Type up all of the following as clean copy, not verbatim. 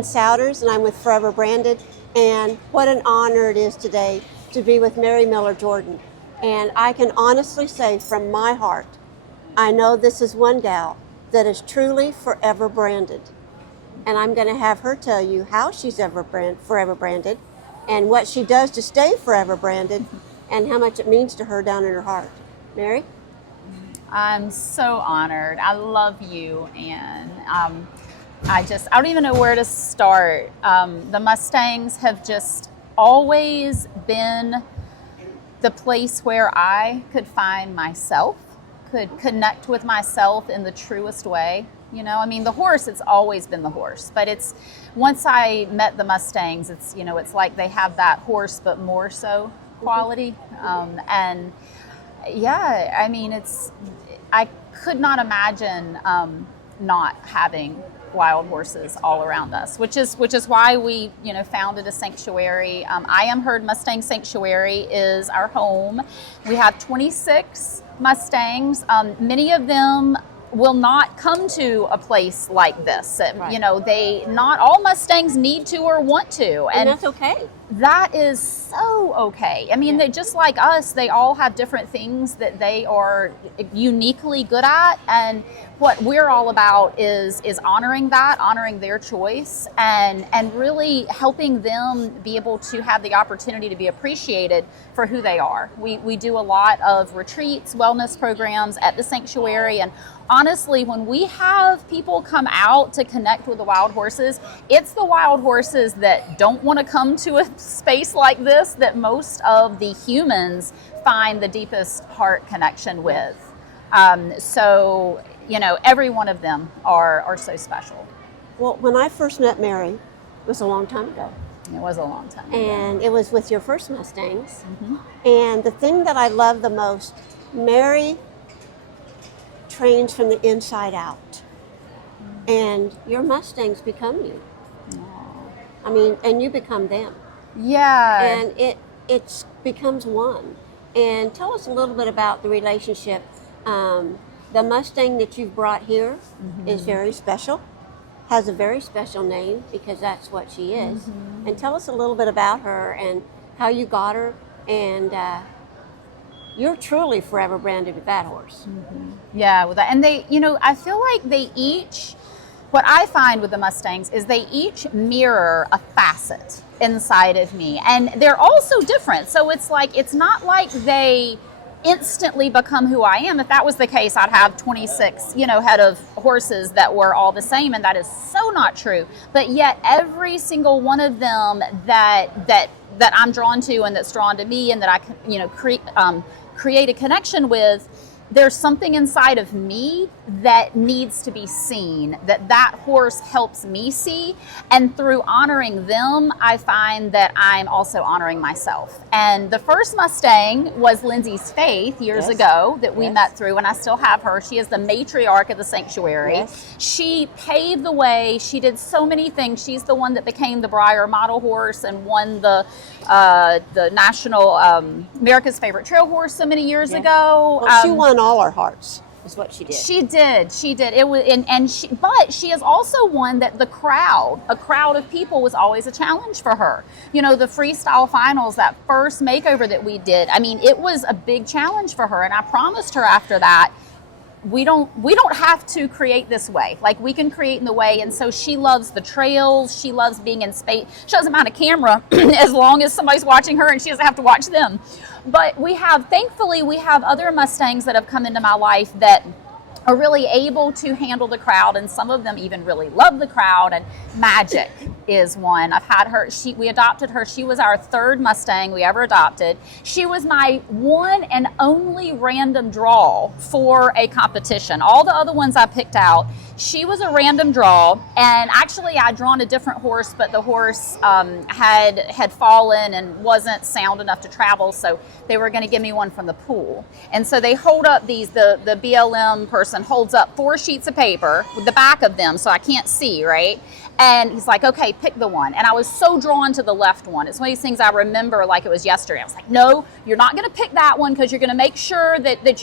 Jen Souders, and I'm with Forever Branded. And what an honor it is today to be with Mary Miller Jordan. And I can honestly say from my heart, I know this is one gal that is truly forever branded. And I'm going to have her tell you how she's forever branded and what she does to stay forever branded and how much it means to her down in her heart. Mary? I'm so honored. I love you, and I don't even know where to start. The Mustangs have just always been the place where I could find myself, could connect with myself in the truest way. You know, I mean, the horse, it's always been the horse, but it's, once I met the Mustangs, it's, you know, it's like they have that horse, but more so quality. And yeah, I mean, I could not imagine not having wild horses all around us, which is why we, you know, founded a sanctuary. I Am Heard Mustang Sanctuary is our home. We have 26 Mustangs. Many of them will not come to a place like this. Right. You know, not all Mustangs need to or want to. And that's okay. That is so okay. I mean, They just like us, they all have different things that they are uniquely good at. And what we're all about is honoring that, honoring their choice, and really helping them be able to have the opportunity to be appreciated for who they are. We do a lot of retreats, wellness programs at the sanctuary, and honestly, when we have people come out to connect with the wild horses, it's the wild horses that don't want to come to a space like this that most of the humans find the deepest heart connection with. So, you know, every one of them are so special. Well, when I first met Mary, it was a long time ago. It was a long time ago. And it was with your first Mustangs. Mm-hmm. And the thing that I love the most, Mary trains from the inside out. And your Mustangs become you. Aww. I mean, and you become them. Yeah. And it becomes one. And tell us a little bit about the relationship. The Mustang that you've brought here is very special, has a very special name because that's what she is. Mm-hmm. And tell us a little bit about her and how you got her, and you're truly forever branded with that horse. Mm-hmm. Yeah, with that. And they, you know, I feel like what I find with the Mustangs is they each mirror a facet inside of me, and they're also different. So it's not like they instantly become who I am. If that was the case, I'd have 26, you know, head of horses that were all the same, and that is so not true. But yet every single one of them that I'm drawn to and that's drawn to me and that I can, you know, create a connection with, there's something inside of me that needs to be seen, that horse helps me see. And through honoring them, I find that I'm also honoring myself. And the first Mustang was Lindsay's Faith years ago that we met through, and I still have her. She is the matriarch of the sanctuary. Yes. She paved the way. She did so many things. She's the one that became the Breyer model horse and won the national America's Favorite Trail Horse so many years ago. Well, she won all our hearts. Is what she did. She did. It was, but she is also one that a crowd of people was always a challenge for her. You know, the freestyle finals, that first makeover that we did, I mean, it was a big challenge for her. And I promised her after that, we don't have to create this way. Like, we can create in the way. And so she loves the trails. She loves being in space. She doesn't mind a camera as long as somebody's watching her and she doesn't have to watch them. But thankfully, we have other Mustangs that have come into my life that are really able to handle the crowd, and some of them even really love the crowd. And Magic is one. I've had her. We adopted her. She was our third Mustang we ever adopted. She was my one and only random draw for a competition. All the other ones I picked out, she was a random draw. And actually, I'd drawn a different horse, but the horse had fallen and wasn't sound enough to travel, so they were going to give me one from the pool. And so they hold up the BLM person holds up 4 sheets of paper with the back of them, so I can't see, right? And he's like, okay, okay, pick the one. And I was so drawn to the left one. It's one of these things I remember like it was yesterday. I was like, no, you're not going to pick that one because you're going to make sure that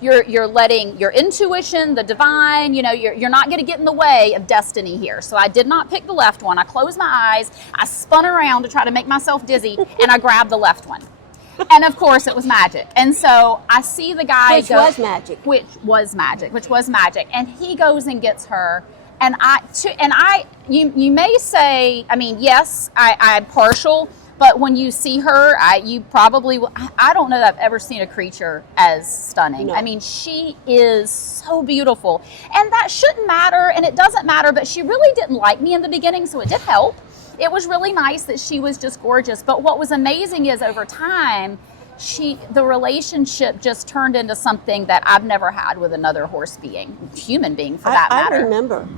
you're letting your intuition, the divine, you're not going to get in the way of destiny here. So I did not pick the left one. I closed my eyes. I spun around to try to make myself dizzy, and I grabbed the left one. And of course it was magic. And so I see the guy Which was magic. And he goes and gets her. And you may say, I mean, yes, I'm partial, but when you see her, you probably will. I don't know that I've ever seen a creature as stunning. No. I mean, she is so beautiful. And that shouldn't matter, and it doesn't matter, but she really didn't like me in the beginning, so it did help. It was really nice that she was just gorgeous. But what was amazing is over time, the relationship just turned into something that I've never had with another human being for that matter. I remember,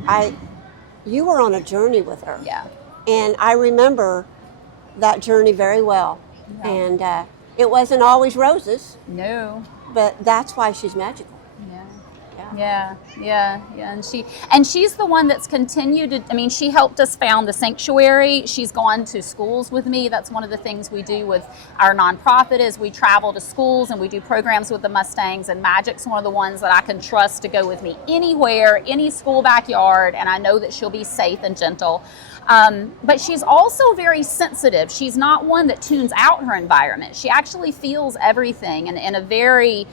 you were on a journey with her. Yeah. And I remember that journey very well. Yeah. And it wasn't always roses. No. But that's why she's magical. Yeah. And she's the one that's continued to, I mean, she helped us found the sanctuary. She's gone to schools with me. That's one of the things we do with our nonprofit is we travel to schools and we do programs with the Mustangs, and Magic's one of the ones that I can trust to go with me anywhere, any school backyard, and I know that she'll be safe and gentle. But she's also very sensitive. She's not one that tunes out her environment. She actually feels everything in a very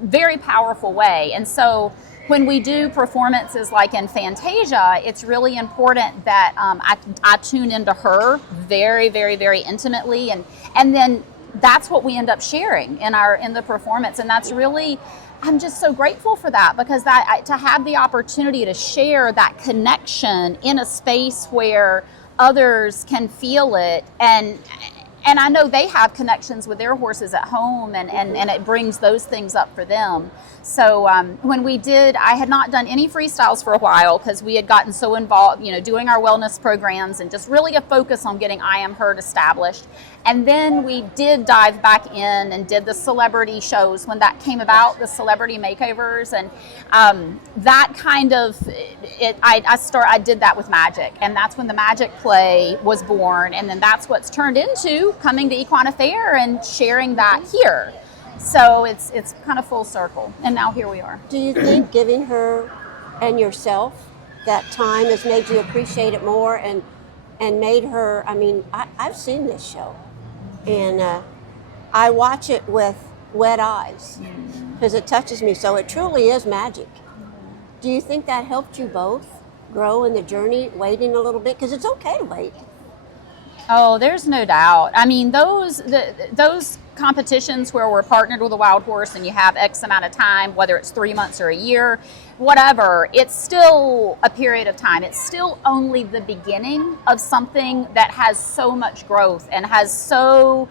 very powerful way. And so when we do performances like in Fantasia, it's really important that I tune into her very, very, very intimately. And then that's what we end up sharing in the performance. And that's really, I'm just so grateful for that, because to have the opportunity to share that connection in a space where others can feel it, and I know they have connections with their horses at home, and it brings those things up for them. So when we did, I had not done any freestyles for a while because we had gotten so involved, doing our wellness programs and just really a focus on getting I Am Heard established. And then we did dive back in and did the celebrity shows when that came about, the celebrity makeovers, and that kind of I did that with Magic, and that's when the Magic play was born, and then that's what's turned into coming to Equine Affaire and sharing that here. So it's kind of full circle, and now here we are. Do you think giving her and yourself that time has made you appreciate it more and made her, I mean, I've seen this show, and I watch it with wet eyes because it touches me, so it truly is magic. Do you think that helped you both grow in the journey, waiting a little bit? Because it's okay to wait. Oh, there's no doubt. I mean, those competitions where we're partnered with a wild horse and you have X amount of time, whether it's 3 months or a year, whatever, it's still a period of time. It's still only the beginning of something that has so much growth and has so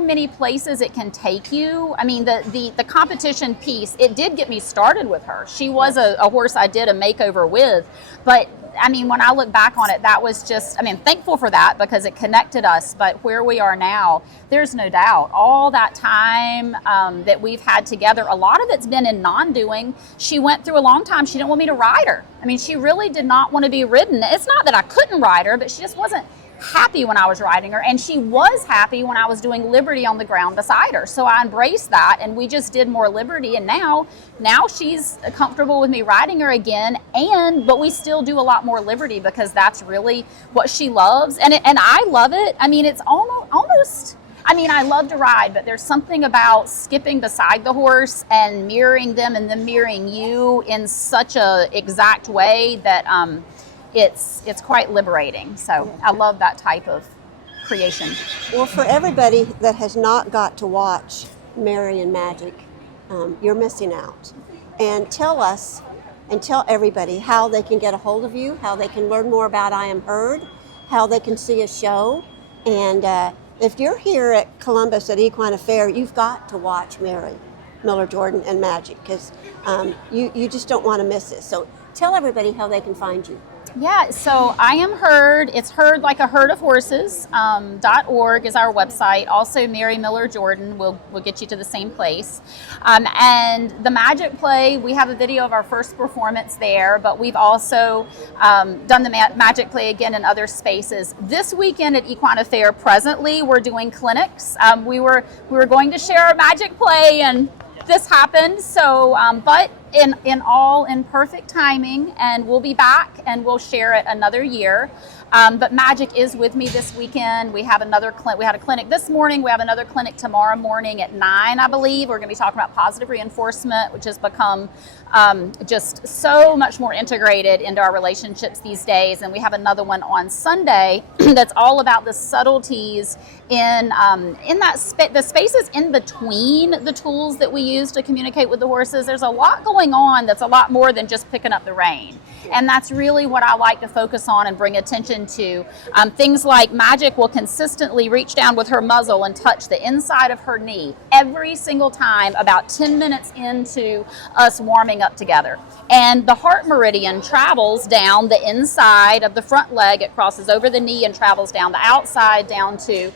many places it can take you. I mean, the competition piece, it did get me started with her. She was a horse I did a makeover with, but I mean, when I look back on it, that was just, I mean, thankful for that because it connected us. But where we are now, there's no doubt. All that time that we've had together, a lot of it's been in non-doing. She went through a long time. She didn't want me to ride her. I mean, she really did not want to be ridden. It's not that I couldn't ride her, but she just wasn't happy when I was riding her, and she was happy when I was doing liberty on the ground beside her. So I embraced that, and we just did more liberty, and now she's comfortable with me riding her again, but we still do a lot more liberty because that's really what she loves, and I love it. I mean, it's almost I mean, I love to ride, but there's something about skipping beside the horse and mirroring them and them mirroring you in such a exact way that it's quite liberating. So I love that type of creation. Well, for everybody that has not got to watch Mary and Magic, you're missing out. And tell us and tell everybody how they can get a hold of you, how they can learn more about I Am Heard, how they can see a show. And if you're here at Columbus at Equine Affaire, you've got to watch Mary Miller Jordan and Magic because you just don't want to miss it. So tell everybody how they can find you. Yeah, so I am Herd. It's Herd like a herd of horses. .org is our website. Also, Mary Miller Jordan will get you to the same place. And the Magic Play, we have a video of our first performance there, but we've also done the Magic Play again in other spaces. This weekend at Equine Affaire, presently, we're doing clinics. We were going to share our Magic Play, and this happened. So, but in perfect timing, and we'll be back and we'll share it another year. But Magic is with me this weekend. We have another we had a clinic this morning. We have another clinic tomorrow morning at 9, I believe. We're going to be talking about positive reinforcement, which has become just so much more integrated into our relationships these days. And we have another one on Sunday that's all about the subtleties in the spaces in between the tools that we use to communicate with the horses. There's a lot going on that's a lot more than just picking up the rein. And that's really what I like to focus on and bring attention to. Things like Magic will consistently reach down with her muzzle and touch the inside of her knee every single time about 10 minutes into us warming up together. And the heart meridian travels down the inside of the front leg. It crosses over the knee and travels down the outside down to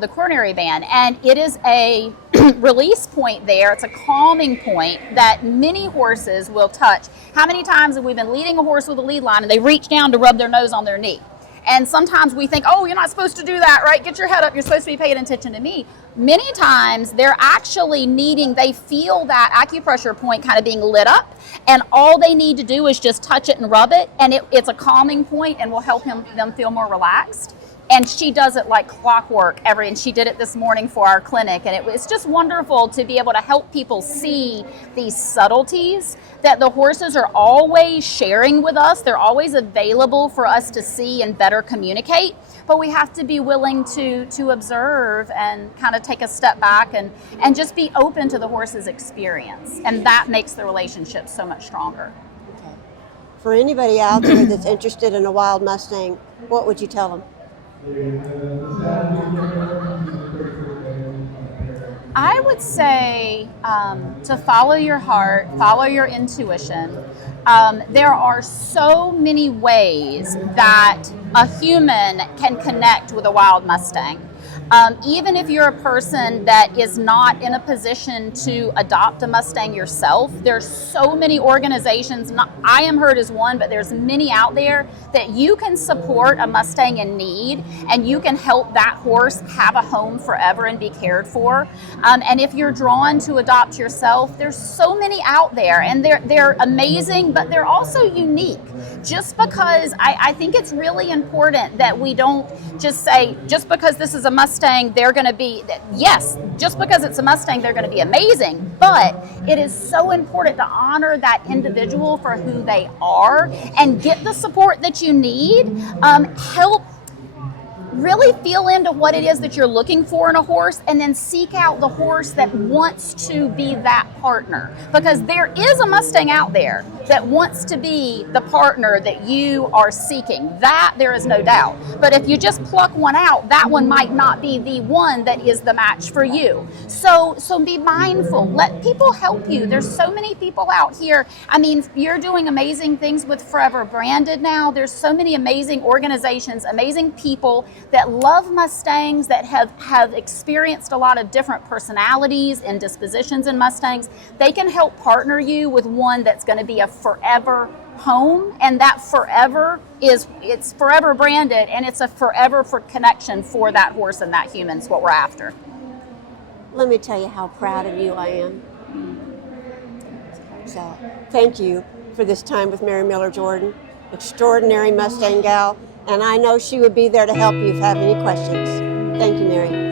the coronary band, and it is a release point there. It's a calming point that many horses will touch. How many times have we been leading a horse with a lead line and they reach down to rub their nose on their knee? And sometimes we think, oh, you're not supposed to do that, right? Get your head up. You're supposed to be paying attention to me. Many times they're actually they feel that acupressure point kind of being lit up, and all they need to do is just touch it and rub it, and it's a calming point and will help them feel more relaxed. And she does it like clockwork and she did it this morning for our clinic. And it's just wonderful to be able to help people see these subtleties that the horses are always sharing with us. They're always available for us to see and better communicate. But we have to be willing to observe and kind of take a step back and just be open to the horse's experience. And that makes the relationship so much stronger. Okay. For anybody out there that's interested in a wild Mustang, what would you tell them? I would say to follow your heart, follow your intuition. There are so many ways that a human can connect with a wild Mustang. Even if you're a person that is not in a position to adopt a Mustang yourself, there's so many organizations. I Am Herd is one, but there's many out there that you can support a Mustang in need, and you can help that horse have a home forever and be cared for. And if you're drawn to adopt yourself, there's so many out there, and they're amazing, but they're also unique. Just because I think it's really important that we don't just say, just because this is a Mustang, they're going to be, yes, just because it's a Mustang, they're going to be amazing. But it is so important to honor that individual for who they are and get the support that you need. Help really feel into what it is that you're looking for in a horse, and then seek out the horse that wants to be that partner. Because there is a Mustang out there that wants to be the partner that you are seeking. That there is no doubt. But if you just pluck one out, that one might not be the one that is the match for you. So be mindful. Let people help you. There's so many people out here. I mean, you're doing amazing things with Forever Branded now. There's so many amazing organizations, amazing people that love Mustangs, that have experienced a lot of different personalities and dispositions in Mustangs. They can help partner you with one that's going to be a forever home, and that forever it's Forever Branded, and it's a forever for connection for that horse and that human. It's what we're after. Let me tell you how proud of you I am. So thank you for this time with Mary Miller Jordan, extraordinary Mustang gal. And I know she would be there to help you if you have any questions. Thank you, Mary.